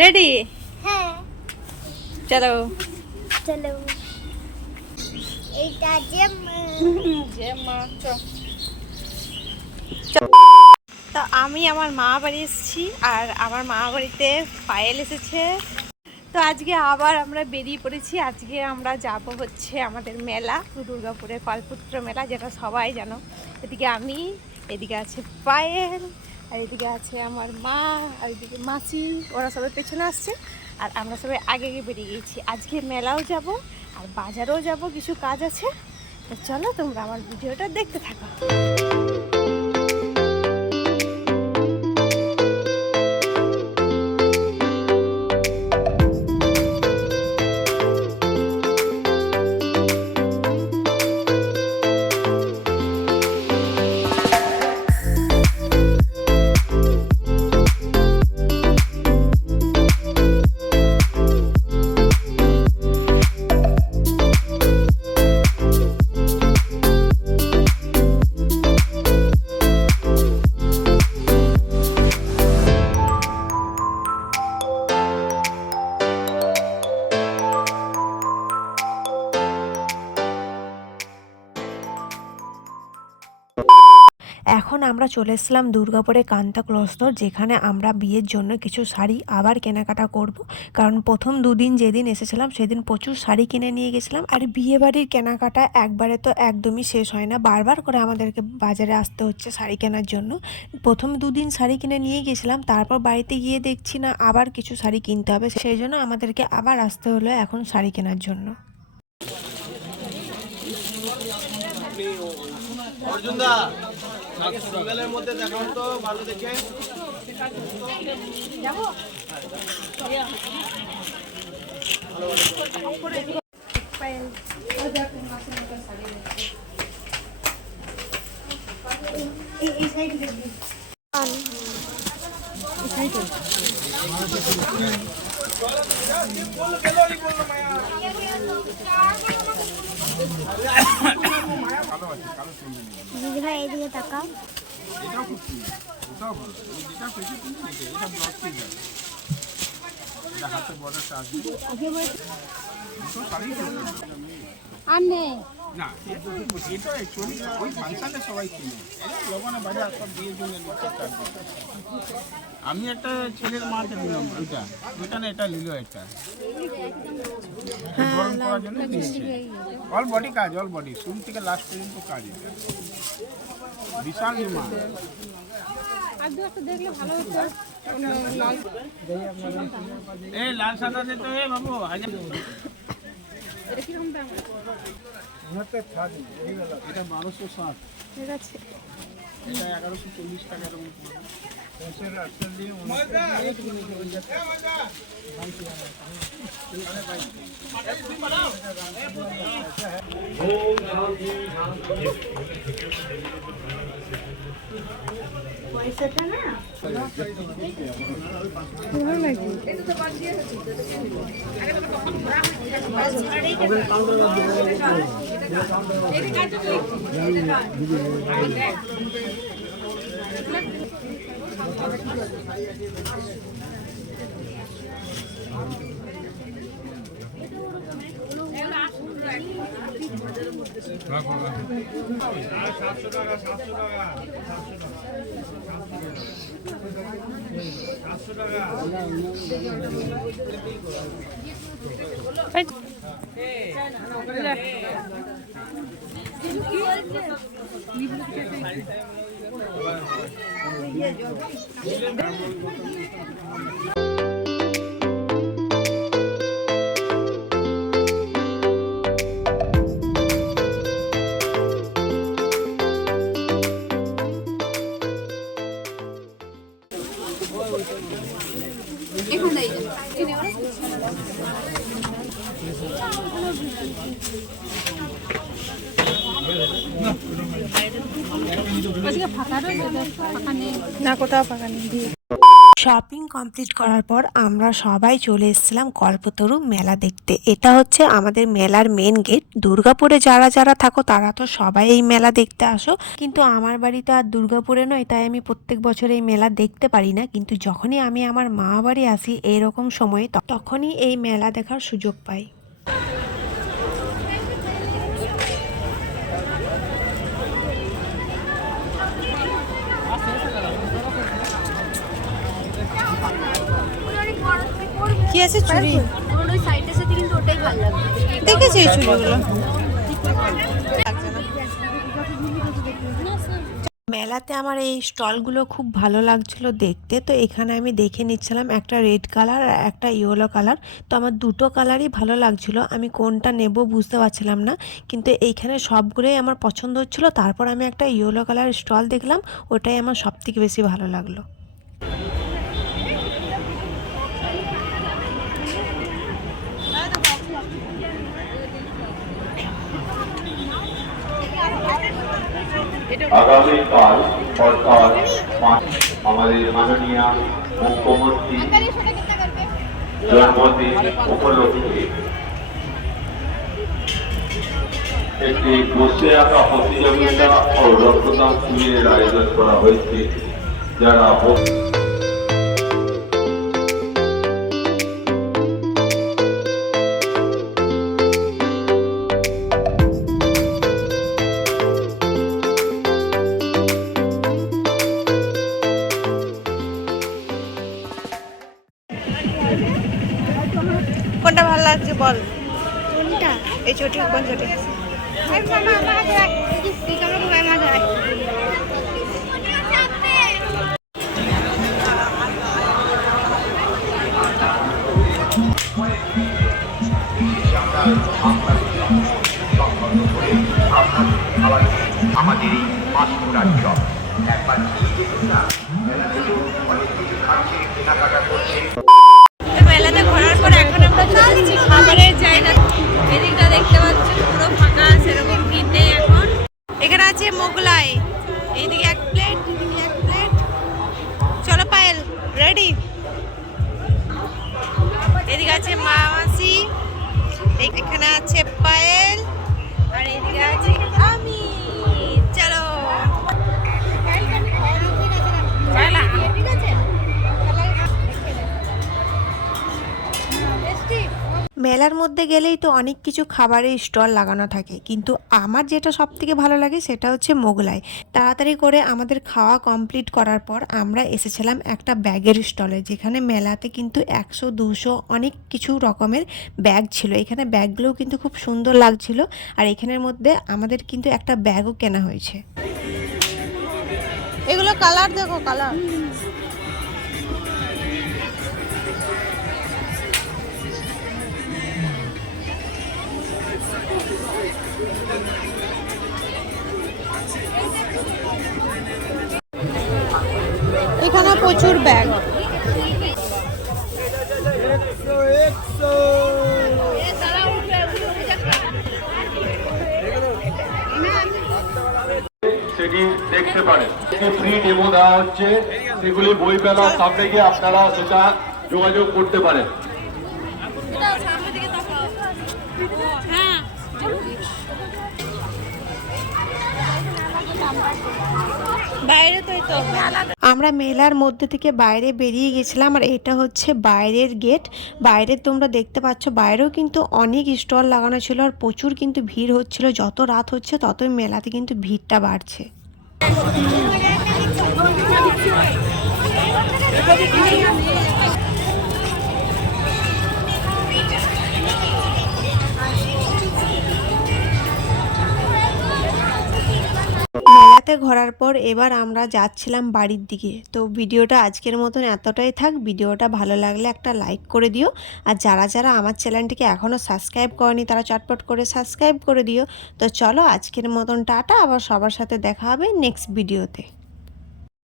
Ready? হ্যাঁ चलो চলো এটা যে তো আমি আমার মা বাড়ি এসেছি আর আমার মা বাড়িতে পায়েল এসেছে। তো আজকে আবার আমরা বেরিয়ে পড়েছি। আজকে আমরা যাব হচ্ছে আমাদের মেলা, দুর্গাপুরের কল্পতরু মেলা, যেটা সবাই জানো। এদিকে আমি, এদিকে আছে পায়েল, আর এদিকে আছে আমার মা, আর এদিকে মাসি, ওরা সবাই পেছনে আসছে আর আমরা সবাই আগে আগে বেরিয়ে গেছি। আজকে মেলাও যাব আর বাজারেও যাব, কিছু কাজ আছে। তো চলো তোমরা আমার ভিডিওটা দেখতে থাকো। এখন আমরা চলে এসেছিলাম দুর্গাপুরে কান্তা ক্লথ, যেখানে আমরা বিয়ের জন্য কিছু শাড়ি আবার কেনাকাটা করব। কারণ প্রথম দুদিন যেদিন এসেছিলাম সেদিন প্রচুর শাড়ি কিনে নিয়ে গেছিলাম। আর বিয়ে বাড়ির কেনাকাটা একবারে তো একদমই শেষ হয় না, বারবার করে আমাদেরকে বাজারে আসতে হচ্ছে শাড়ি কেনার জন্য। প্রথম দুদিন শাড়ি কিনে নিয়ে গেছিলাম, তারপর বাড়িতে গিয়ে দেখছি না আবার কিছু শাড়ি কিনতে হবে, সেই জন্য আমাদেরকে আবার আসতে হলো এখন শাড়ি কেনার জন্য। অর্জুনদা সিঙ্গেলের মধ্যে দেখান তো ভালো দেখে। দিদি ভাই এদিকে তাকাও। এটাও খুব সুন্দর, ওটাও ভালো। যেটা পেয়েছি তুমি দেখে, এটা ব্লক পিস আছে, এটা হাতে বর্ডারটা আসবে। দুটো শাড়ি আর নেই না, এটা অ্যাকচুয়ালি ওই ফাংশনে সবাই কিনে, লবণে বাজার সব বিয়ের জন্য নিচ্ছে। আমি একটা ছেলের মাকে দিলাম, ওইটা না, এটা নিল, এটা গরম করার জন্য কিনেছে। অল বডি কাজ, অল বডি, শুরু থেকে লাস্ট পর্যন্ত কাজ। এটা বিশাল ডিমান্ড। এই লাল সাদা দিতে হবে বাবু। এটা 1260, এটা 1140 টাকা এরকম পড়বে। পয়সাটা না না, কোথাও ফাঁকা নেই। শপিং কমপ্লিট করার পর আমরা সবাই চলে এসেছিলাম কল্পতরু মেলা দেখতে। এটা হচ্ছে আমাদের মেলার মেন গেট। দুর্গাপুরে যারা যারা থাকো তারা তো সবাই এই মেলা দেখতে আসো, কিন্তু আমার বাড়ি তো আর দুর্গাপুরে নয়, তাই আমি প্রত্যেক বছর এই মেলা দেখতে পারি না। কিন্তু যখনই আমি আমার মা বাড়ি আসি এইরকম সময়ে, তখনই এই মেলা দেখার সুযোগ পাই। কি আছে চুড়ি? ওই সাইডের সাথে কিন্তু ওটাই ভালো লাগবে। দেখেছি এই চুড়িগুলো। মেলাতে আমার এই স্টলগুলো খুব ভালো লাগছিল দেখতে, তো এখানে আমি দেখে নিচ্ছিলাম একটা রেড কালার আর একটা ইয়েলো কালার। তো আমার দুটো কালারই ভালো লাগছিল, আমি কোনটা নেব বুঝতে পারছিলাম না, কিন্তু এইখানে সবগুলোই আমার পছন্দ হচ্ছিল। তারপর আমি একটা ইয়েলো কালার স্টল দেখলাম, ওটাই আমার সবথেকে বেশি ভালো লাগলো। আগামীকাল অর্থাৎ আমাদের মাননীয় মুখ্যমন্ত্রী জন্মদিন উপলক্ষে একটি বসে আঁকা প্রতিযোগিতা ও রক্তদান শিবিরের আয়োজন করা হয়েছে, যারা কোনটা ভালো লাগছে বল? কোনটা? এই চটি, কোন চটি? আমাদের এই মাসপুরার চক একবার কেনাকাটা করছে। মেলাতে ঘোরার পর এখন আমরা যাচ্ছি খাবারের জায়গা। এদিকটা দেখতে পাচ্ছ পুরো ফাঁকা, সেরকম ভিড় নেই এখন। এখানে আছে মোগলাই, এইদিকে এক প্লেট, এদিকে এক প্লেট। চলো পায়েল, রেডি? এদিকে আছে মা মাসি, এখানে আছে পায়েল, আর এদিকে আছে আমি। চলো মেলার মধ্যে গেলেই তো অনেক কিছু খাবারের স্টল লাগানো থাকে, কিন্তু আমার যেটা সব থেকে ভালো লাগে সেটা হচ্ছে মোগলাই। তাড়াতাড়ি করে আমাদের খাওয়া কমপ্লিট করার পর আমরা এসেছিলাম একটা ব্যাগের স্টলে, যেখানে মেলাতে কিন্তু 100-200 অনেক কিছু রকমের ব্যাগ ছিল। এখানে ব্যাগগুলোও কিন্তু খুব সুন্দর লাগছিল, আর এখানের মধ্যে আমাদের কিন্তু একটা ব্যাগও কেনা হয়েছে। এগুলো কালার দেখো, কালার এখানে প্রচুর ব্যাগ। সেটি দেখতে পারেন। ফ্রি ডেমো দেওয়া হচ্ছে, সেগুলি বই মেলার সামনে গিয়ে আপনারা সেটা যোগাযোগ করতে পারেন। আমরা মেলার মধ্যে থেকে বাইরে বেরিয়ে গেছিলাম, আর এটা হচ্ছে বাইরের গেট। বাইরে তোমরা দেখতে পাচ্ছ, বাইরেও কিন্তু অনেক স্টল লাগানো ছিল, আর প্রচুর কিন্তু ভিড় হচ্ছিল। যত রাত হচ্ছে ততই মেলাতে কিন্তু ভিড়টা বাড়ছে। মেলাতে ঘোরার পর এবার আমরা যাচ্ছিলাম বাড়ির দিকে। তো ভিডিওটা আজকের মতন এতটাই থাক। ভিডিওটা ভালো লাগলে একটা লাইক করে দিও, আর যারা যারা আমার চ্যানেলটিকে এখনও সাবস্ক্রাইব করেনি তারা চটপট করে সাবস্ক্রাইব করে দিও। তো চলো আজকের মতন টাটা, আবার সবার সাথে দেখা হবে নেক্সট ভিডিওতে।